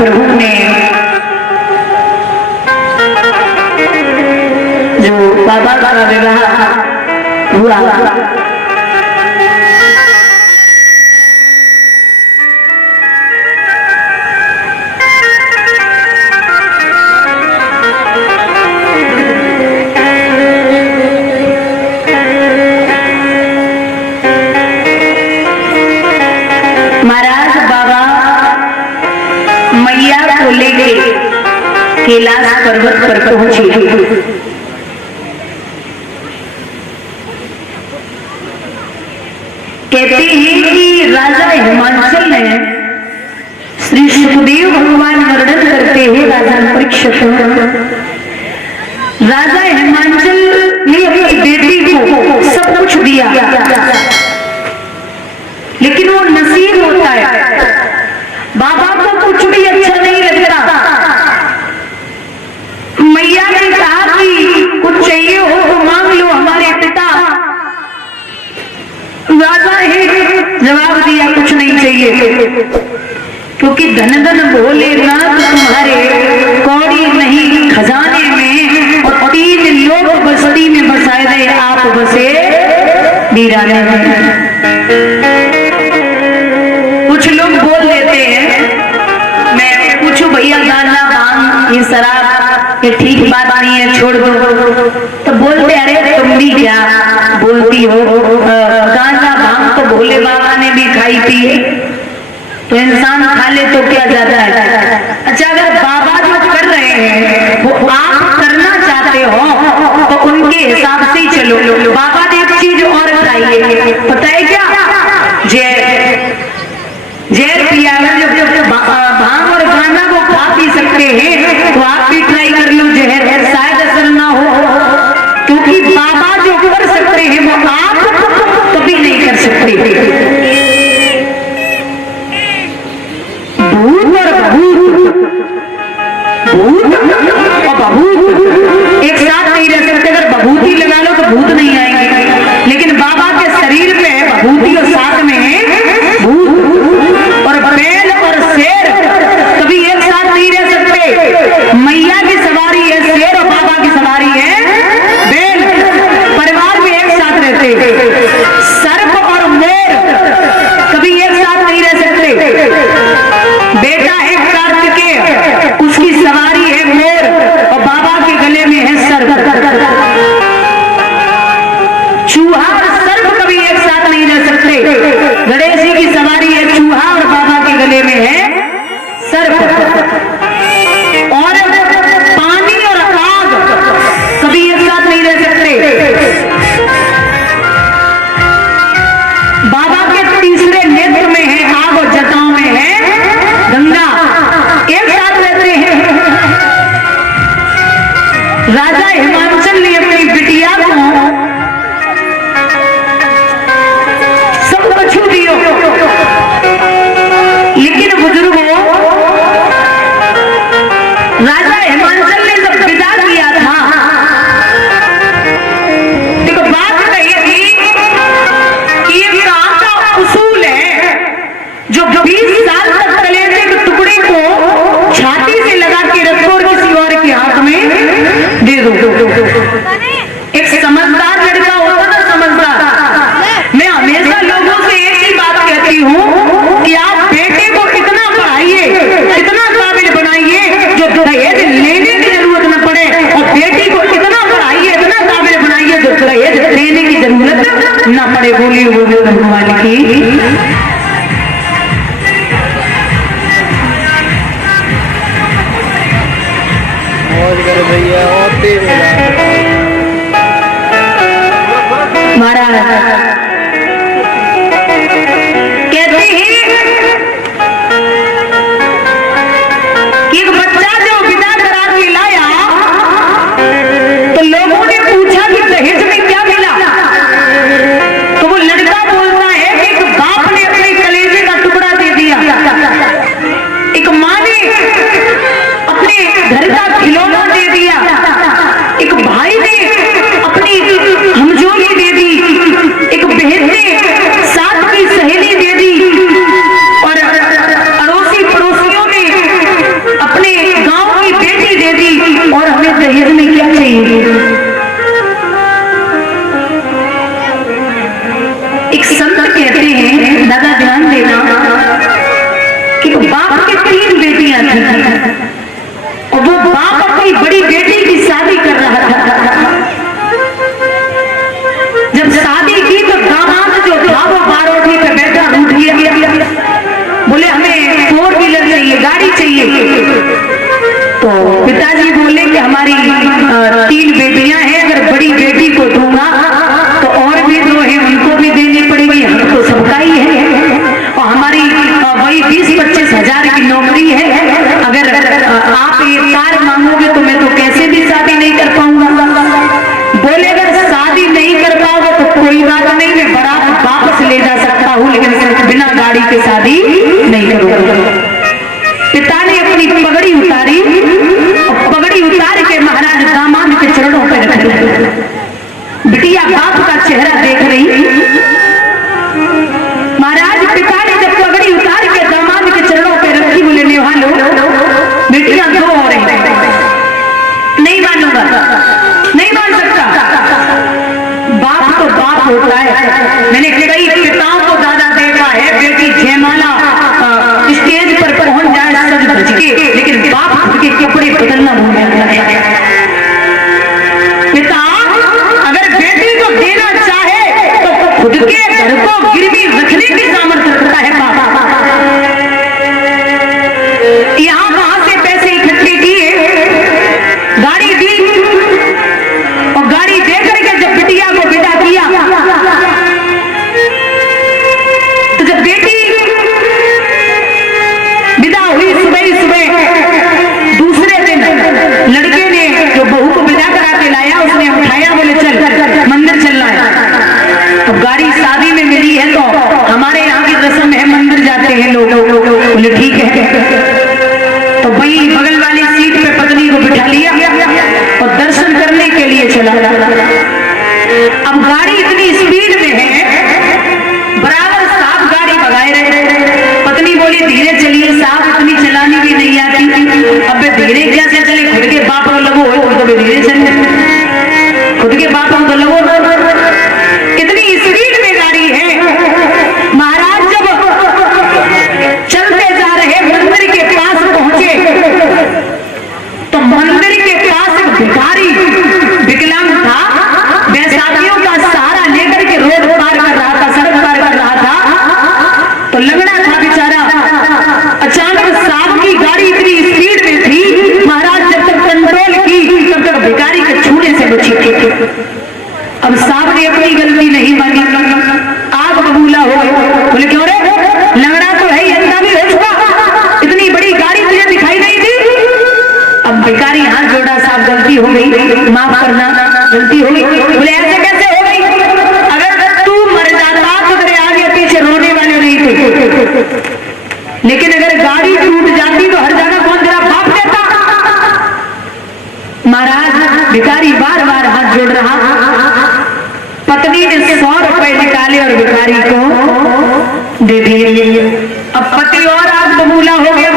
प्रभु ने जो बाबा का विवाह हुआ, महाराज बाबा मैया को लेके कैलाश पर्वत पर पहुंचे। कहते हैं कि राजा हिमांचल ने श्री सुखदेव भगवान वर्णन करते हैं राजा परीक्षित, राजा हिमांचल ने अपनी बेटी को सब कुछ दिया, लेकिन वो नसीब होता है, बाबा को कुछ भी अच्छा नहीं लगता। मैया ने कहा कि कुछ चाहिए हो तो मांग लो हमारे पिता, राजा है जवाब दिया कुछ नहीं चाहिए, क्योंकि धन धन भोलेनाथ तुम्हारे कौड़ी नहीं खजाने में, और 3 लोग बस्ती में बसाए गए, आप बसे वीराने में। कुछ लोग बोल देते हैं, मैं पूछू भैया गांजा भांग ये शराब ये ठीक बात नहीं है, छोड़ दो, तो बोलते अरे तुम भी क्या बोलती हो, गांजा भांग तो भोले बाबा ने भी खाई पी है, तो इंसान खा ले तो क्या जाता है। अच्छा अगर बाबा जो कर रहे हैं वो आप करना चाहते हो तो उनके हिसाब से ही चलो। बाबा ने एक चीज और खाई, पता है क्या, जहर पिया है। जब भांग और गांजा को खा पी सकते हैं तो आप भी ट्राई कर लो जहर, शायद असर ना हो, क्योंकि बाबा जो कर सकते हैं वो आप कभी नहीं कर सकते। भूत और भूत, भूत और बभूत एक साथ नहीं रह सकते। अगर बभूति लगा लो तो भूत नहीं आएंगे, लेकिन बाबा के शरीर में बभूति और साथ में भूत, और बैल और शेर कभी एक साथ नहीं रह सकते। मैया की सवारी है शेर और बाबा की सवारी है बैल, परिवार में एक साथ रहते। सर्प और मोर कभी एक साथ नहीं रह सकते। बेटा है कार्तिकेय, उसकी सवारी है मोर और बाबा के गले में है सर्प। चूहा और सर्प कभी एक साथ नहीं रह सकते। गणेश जी की सवारी है चूहा और बाबा के गले में है सर्प। और पानी और आग कभी एक साथ नहीं रह सकते। बाबा के तीसरे नेत्र में है आग और जटाओं में है गंगा, एक साथ रहते हैं। राजा हिमांचल ने अपनी बिटिया को सब कुछ दियो, लेकिन बुजुर्गों राजा हिमांचल ने जब विदा किया था, देखो बात कही थी कि ये काम का उसूल है, जो 20 साल तक कलेजे के टुकड़े को छाती से लगा के रखो और किसी और के हाथ में दे दो। एक समझदार लड़का होता ना, समझदार। मैं हमेशा लोगों से एक ही बात कहती हूँ कि आप बेटे को इतना पढ़ाइए, इतना काबिल बनाइए जो दहेज लेने की जरूरत न पड़े, और बेटी को इतना पढ़ाइए, इतना काबिल बनाइए जो दहेज देने की जरूरत न पड़े। बोली भगवान की। भैया और महाराज कहते हैं कि एक बच्चा जो विदा करा के लाया तो लोगों ने पूछा कि दहेज में क्या मिला, तो वो लड़का बोलता है कि एक बाप ने अपने कलेजे का टुकड़ा दे दिया, एक माँ ने अपने घर का खिलौना दे दिया, एक बाप की 3 बेटियां थी और वो बाप अपनी बड़ी बेटी की शादी कर रहा था। जब शादी की तो दामाद जो था वो बारोठी पे बैठा रूठ गया, बोले हमें 4 व्हीलर चाहिए, गाड़ी चाहिए। तो पिताजी बोले कि हमारी 3 बेटियां हैं, अगर बड़ी बेटी को दूंगा तो और भी 2 हैं उनको भी देनी पड़ेगी, हम तो सबका ही है, और हमारी वही 20-25 हजार की नौकरी है, अगर आप ये कार मांगोगे तो मैं तो कैसे भी शादी नहीं कर पाऊंगा। बोले अगर शादी नहीं कर पाओगे तो कोई बात नहीं, मैं बारात वापस ले जा सकता हूँ, लेकिन बिना गाड़ी के शादी नहीं करूंगा। पिता ने अपनी पगड़ी उतारी और पगड़ी उतार के महाराज दामाद के चरणों पर रख दी। बिटिया बाप का चेहरा देख रही, महाराज पिता ने जब पगड़ी उतार के दामाद के चरणों पर रखी, बोले निभा लो, बेटियां 2 और हैं, नहीं मानूंगा, नहीं मान सकता। बाप तो बाप होता है, मैंने कई पिताओं को दादा देखा है, बेटी जयमाला स्टेज पर पहुंच जाए सज धज के, लेकिन बाप खुद के कपड़े बदलना भूल जाता है। पिता अगर बेटी को देना चाहे तो खुद के घर को गिरवी रखने की सामर्थ्य रखता है बाप। यहां वहां से पैसे इकट्ठे किए, गाड़ी दी और गाड़ी दे करके जब बिटिया को विदा किया तो जब बेटी विदा हुई सुबह ही सुबह, दूसरे दिन लड़के ने जो बहू को विदा करा के लाया उसने उठाया, बोले चल मंदिर चलना है। तो गाड़ी शादी में मिली है तो हमारे यहाँ की रस्म है, मंदिर जाते हैं लोग, बोले ठीक है। तो वही बगल वाली सीट पे पत्नी को बिठा लिया और दर्शन करने के लिए चला। अब गाड़ी इतनी स्पीड में है, बराबर साहब गाड़ी भगाए रहे। पत्नी बोली धीरे चलिए साहब, इतनी चलानी भी नहीं आती। अब धीरे कैसे चले, खुद के बाप को लगो तो धीरे चले, खुद के बाप को लगो, इतनी स्पीड में गाड़ी है। महाराज जब चलते जा रहे मंदिर के पास पहुंचे तो मंदिर के पास एक भिखारी विकलांग था, बैसाखियों का सहारा लेकर के रोड पार कर रहा था, सड़क पार कर रहा था। तो लंगड़ा था बेचारा, अचानक साहब की गाड़ी इतनी स्पीड में थी, महाराज जब तक कंट्रोल की तब तक भिखारी के छूने से बची थी। अब साहब ने अपनी गलती नहीं मानी, आग बबूला हो गए। बोले क्यों रे, लंगड़ा तो है, अंधा भी हो चुका, इतनी बड़ी गाड़ी तुझे दिखाई नहीं दी। अब भिखारी हाथ जोड़ा, साहब गलती हो गई, माफ करना, गलती हो गई। बोले ऐसे कैसे हो गई, अगर तू मर जाता तो तेरे आगे पीछे रोने वाले नहीं थे, लेकिन अगर गाड़ी टूट जाती तो हर जगह कौन तेरा बाप देता। महाराज भिखारी बार बार हाथ जोड़ रहा, पत्नी ने 100 रुपए निकाले और भिखारी को दे दिए। अब पति और आग बबूला हो गया,